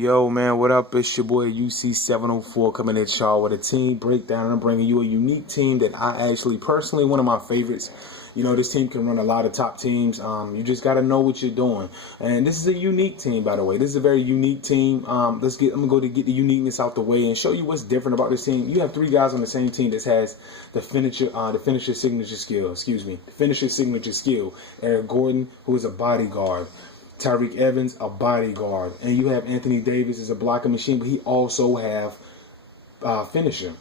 Yo, man, what up? It's your boy UC704 coming at y'all with a team breakdown. And I'm bringing you a unique team that I actually personally, one of my favorites. You know, this team can run a lot of top teams. You just got to know what you're doing. And this is a unique team, by the way. This is a very unique team. I'm going to go to get the uniqueness out the way and show you what's different about this team. You have three guys on the same team that has the finisher signature skill. Eric Gordon, who is a bodyguard. Tyreke Evans, a bodyguard. And you have Anthony Davis as a blocking machine, but he also have finisher.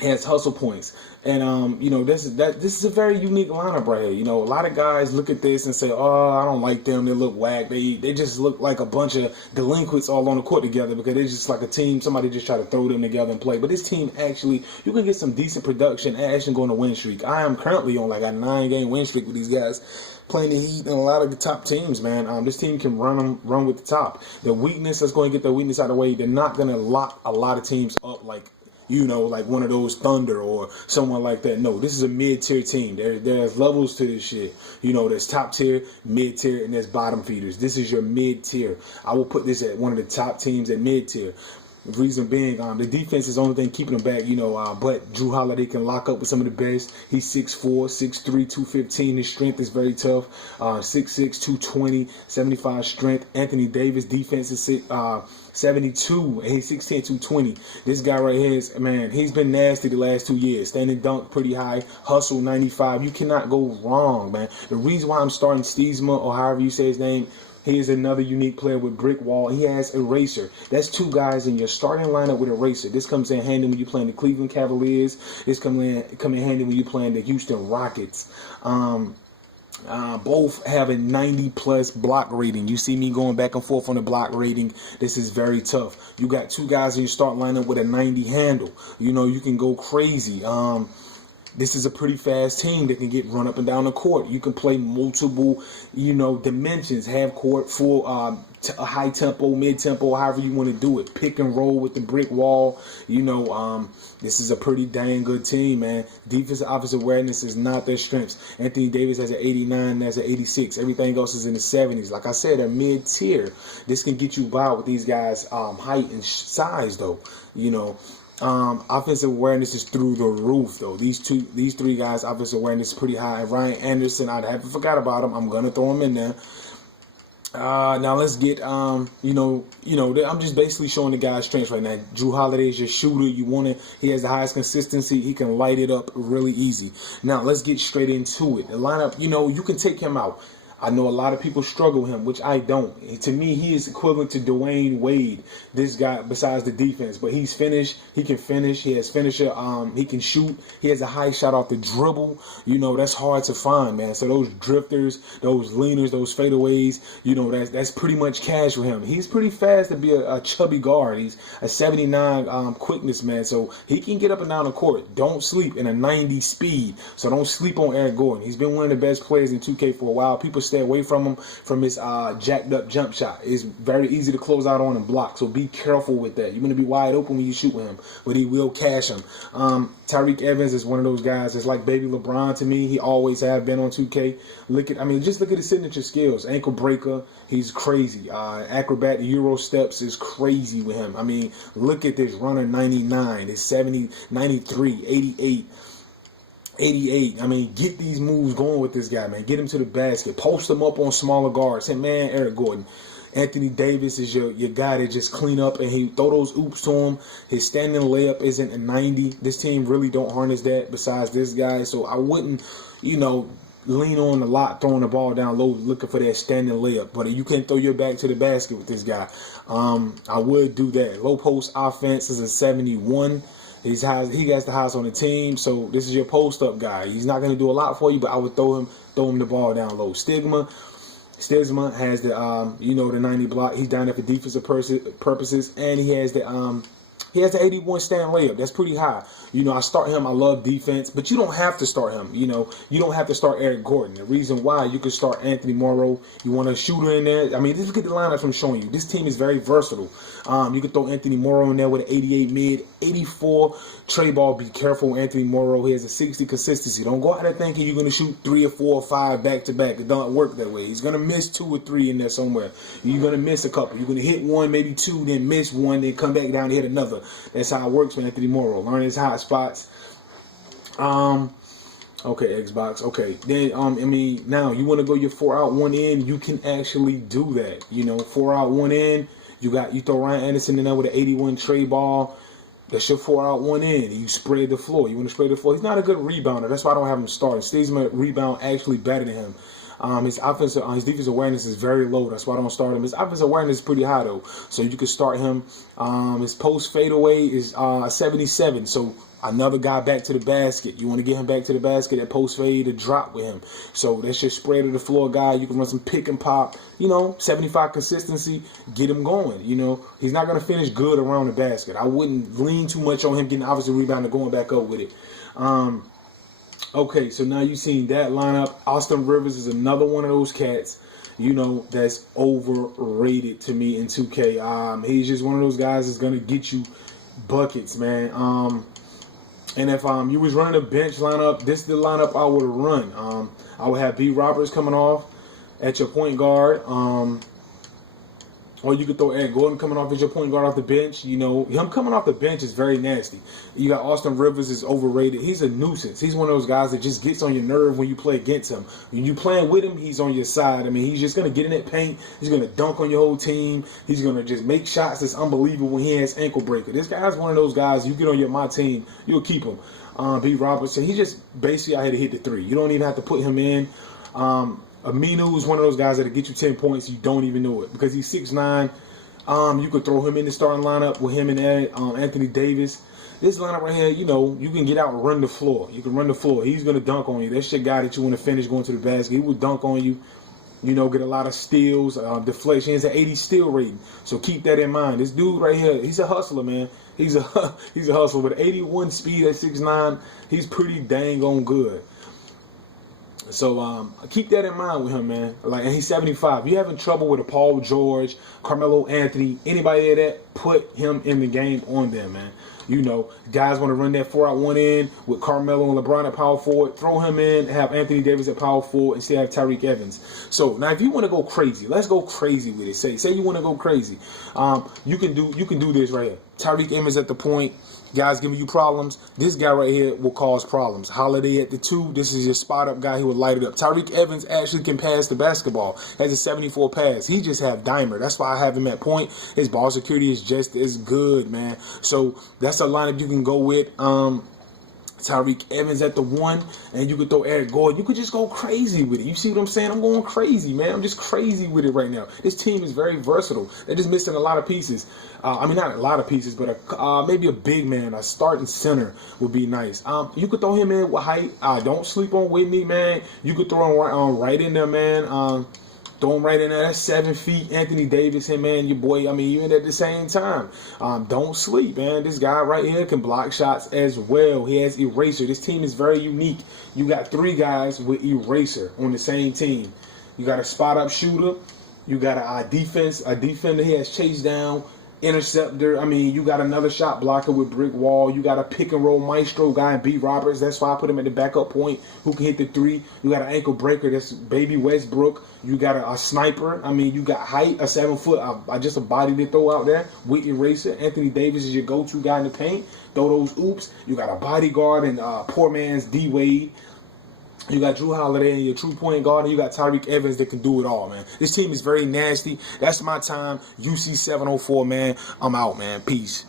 He has hustle points. And, you know, this is a very unique lineup right here. You know, a lot of guys look at this and say, oh, I don't like them. They look whack. They just look like a bunch of delinquents all on the court together because they're just like a team. Somebody just try to throw them together and play. But this team actually, you can get some decent production and actually go on a win streak. I am currently on like a 9-game win streak with these guys playing the Heat and a lot of the top teams, man. This team can run with the top. The weakness, let's go and get the weakness out of the way. They're not going to lock a lot of teams up like, you know, like one of those Thunder or someone like that. No, this is a mid-tier team. There's levels to this shit. You know, there's top tier, mid-tier, and there's bottom feeders. This is your mid-tier. I will put this at one of the top teams at mid-tier. The reason being, the defense is the only thing keeping them back, you know, but Drew Holiday can lock up with some of the best. He's 6'4", 6'3", 215. His strength is very tough. 6'6", 220, 75 strength. Anthony Davis, defense is 72, and he's 6'10", 220. This guy right here is, man, he's been nasty the last 2 years. Standing dunk pretty high. Hustle 95. You cannot go wrong, man. The reason why I'm starting Stiesma, or however you say his name, he is another unique player with brick wall. He has eraser. That's two guys in your starting lineup with eraser. This comes in handy when you're playing the Cleveland Cavaliers. This come in handy when you're playing the Houston Rockets. Both have a 90-plus block rating. You see me going back and forth on the block rating. This is very tough. You got two guys in your start lineup with a 90 handle. You know, you can go crazy. This is a pretty fast team that can get run up and down the court. You can play multiple, you know, dimensions. Half court, full, high tempo, mid tempo, however you want to do it. Pick and roll with the brick wall. You know, this is a pretty dang good team, man. Defensive offensive awareness is not their strengths. Anthony Davis has an 89, has an 86. Everything else is in the 70s. Like I said, they're mid tier. This can get you by with these guys' height and size, though. You know. Offensive awareness is through the roof, though. These three guys' offensive awareness is pretty high. Ryan Anderson, I haven't forgot about him. I'm gonna throw him in there. Now let's get I'm just basically showing the guy's strengths right now. Drew Holiday is your shooter. He has the highest consistency. He can light it up really easy. Now let's get straight into it. The lineup, you know, you can take him out. I know a lot of people struggle with him, which I don't. To me, he is equivalent to Dwayne Wade, this guy, besides the defense. But he's finished. He can finish. He has finisher. He can shoot. He has a high shot off the dribble. You know, that's hard to find, man. So those drifters, those leaners, those fadeaways, you know, that's pretty much cash for him. He's pretty fast to be a chubby guard. He's a 79 quickness, man. So he can get up and down the court. Don't sleep in a 90 speed. So don't sleep on Eric Gordon. He's been one of the best players in 2K for a while. People stay away from him from his jacked up jump shot. It's very easy to close out on and block, so be careful with that. You're going to be wide open when you shoot with him, but he will cash him. Tyreke Evans is one of those guys. It's like baby LeBron to me. He always have been on 2K. Just look at his signature skills. Ankle breaker, he's crazy. Acrobat Euro steps is crazy with him. I mean, look at this runner 99, his 70, 93, 88. 88. I mean, get these moves going with this guy, man. Get him to the basket. Post him up on smaller guards. Hey, man, Eric Gordon. Anthony Davis is your guy to just clean up and he throw those oops to him. His standing layup isn't a 90. This team really don't harness that besides this guy. So I wouldn't, you know, lean on a lot throwing the ball down low looking for that standing layup. But you can throw your back to the basket with this guy. I would do that. Low post offense is a 71. He has the highest on the team, so this is your post-up guy. He's not going to do a lot for you, but I would throw him the ball down low. Stiesma has the the 90 block. He's down there for defensive purposes, and he has the He has an 81 stand layup. That's pretty high. You know, I start him. I love defense, but you don't have to start him. You know, you don't have to start Eric Gordon. The reason why, you could start Anthony Morrow. You want a shooter in there. I mean, just look at the lineups I'm showing you. This team is very versatile. You could throw Anthony Morrow in there with an 88 mid, 84 tray ball. Be careful, Anthony Morrow. He has a 60 consistency. Don't go out there thinking you're going to shoot 3 or 4 or 5 back to back. It don't work that way. He's going to miss 2 or 3 in there somewhere. You're going to miss a couple. You're going to hit 1, maybe 2, then miss 1, then come back down and hit another. That's how it works with Anthony Morrow. Learn his hot spots. Okay, Xbox. Okay, then I mean, now you want to go your 4 out 1 in. You can actually do that. You know, 4 out 1 in. You throw Ryan Anderson in there with an 81 tray ball. That's your 4 out 1 in. You spread the floor. You want to spread the floor. He's not a good rebounder. That's why I don't have him starting. Staysman rebound actually better than him. His defensive awareness is very low. That's why I don't start him. His offensive awareness is pretty high though, so you can start him. His post fadeaway is 77. So another guy back to the basket. You want to get him back to the basket at post fade to drop with him. So that's your spread of the floor guy. You can run some pick and pop. You know, 75 consistency. Get him going. You know, he's not going to finish good around the basket. I wouldn't lean too much on him getting offensive rebound and going back up with it. Okay, so now you've seen that lineup. Austin Rivers is another one of those cats, you know, that's overrated to me in 2K. He's just one of those guys that's going to get you buckets, man. And if you was running a bench lineup, this is the lineup I would run. I would have B. Roberts coming off at your point guard. Or you could throw Eric Gordon coming off as your point guard off the bench. You know, him coming off the bench is very nasty. You got Austin Rivers is overrated. He's a nuisance. He's one of those guys that just gets on your nerve when you play against him. When you playing with him, he's on your side. I mean, he's just going to get in that paint. He's going to dunk on your whole team. He's going to just make shots that's unbelievable when he has ankle breaker. This guy's one of those guys, you get on my team, you'll keep him. B. Robertson, he just basically out here to hit the 3. You don't even have to put him in. Aminu is one of those guys that'll get you 10 points. You don't even know it because he's 6'9". You could throw him in the starting lineup with him and Anthony Davis. This lineup right here, you know, you can get out and run the floor. You can run the floor. He's going to dunk on you. That's your guy that you want to finish going to the basket. He will dunk on you. You know, get a lot of steals, deflection. He has an 80 steal rating. So keep that in mind. This dude right here, he's a hustler, man. He's a hustler. With 81 speed at 6'9", he's pretty dang on good. So keep that in mind with him, man. Like, and he's 75. If you're having trouble with a Paul George, Carmelo Anthony, anybody like that, put him in the game on them, man. You know, guys want to run that 4 out 1 in with Carmelo and LeBron at power forward. Throw him in, have Anthony Davis at power forward, and still have Tyreke Evans. So now, if you want to go crazy, let's go crazy with it. Say you want to go crazy. You can do this right here. Tyreke Evans at the point. Guys giving you problems. This guy right here will cause problems. Holiday at the 2. This is your spot up guy. He will light it up. Tyreke Evans actually can pass the basketball. Has a 74 pass. He just have dimer. That's why I have him at point. His ball security is just as good, man. So that's a lineup you can go with. Tyreke Evans at the 1, and you could throw Eric Gordon. You could just go crazy with it. You see what I'm saying? I'm going crazy, man. I'm just crazy with it right now. This team is very versatile. They're just missing a lot of pieces. I mean, not a lot of pieces, but maybe a big man, a starting center would be nice. You could throw him in with height. Don't sleep on Whitney, man. You could throw him right in there, man. Throw him right in there. That's 7 feet. Anthony Davis, him, man, your boy. I mean, even at the same time. Don't sleep, man. This guy right here can block shots as well. He has eraser. This team is very unique. You got 3 guys with eraser on the same team. You got a spot-up shooter. You got a defender. He has chase down, interceptor. I mean, you got another shot blocker with brick wall. You got a pick and roll maestro guy in B. Roberts. That's why I put him at the backup point who can hit the 3. You got an ankle breaker. That's baby Westbrook. You got a sniper. I mean, you got height, a 7 foot, just a body to throw out there with eraser. Anthony Davis is your go-to guy in the paint. Throw those oops. You got a bodyguard and poor man's D Wade. You got Drew Holiday and your true point guard, and you got Tyreke Evans that can do it all, man. This team is very nasty. That's my time. UC 704, man. I'm out, man. Peace.